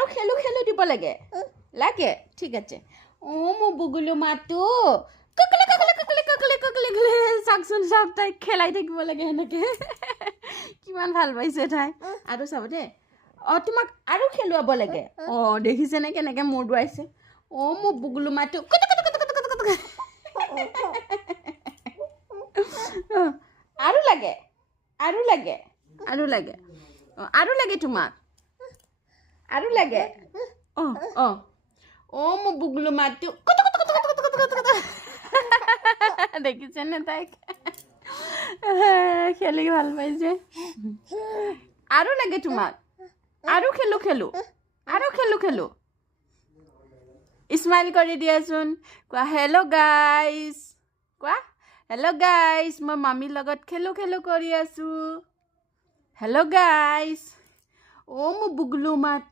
আৰু খেলো খেলো দিব লাগে লাগে ঠিক আছে মোৰ বুগুলো মাতো ককলে ককলে ককলে ককলে ককলে চাকচোন চাওক তাই খেলাই থাকিব লাগে সেনেকৈ কিমান ভাল পাইছে তাই আৰু চাব দেই তোমাক আৰু খেলুৱাব লাগে দেখিছেনে কেনেকৈ মূৰ দোৱাইছে মোৰ বুগুলো মাতো আৰু লাগে আৰু লাগে আৰু লাগে আৰু লাগে তোমাক আৰু লাগে মোৰ বুগুলো মাতো দেখিছেনে তাইক খেলি ভাল পাইছে আৰু লাগে তোমাক আৰু খেলো খেলো আৰু খেলো খেলো স্মাইল কৰি দিয়াচোন কোৱা হেল্ল' গাইজ কোৱা হেল্ল' গাইজ মই মামীৰ লগত খেলো খেলো কৰি আছোঁ হেল্ল' গাইজ মোৰ বুগুলো মাতো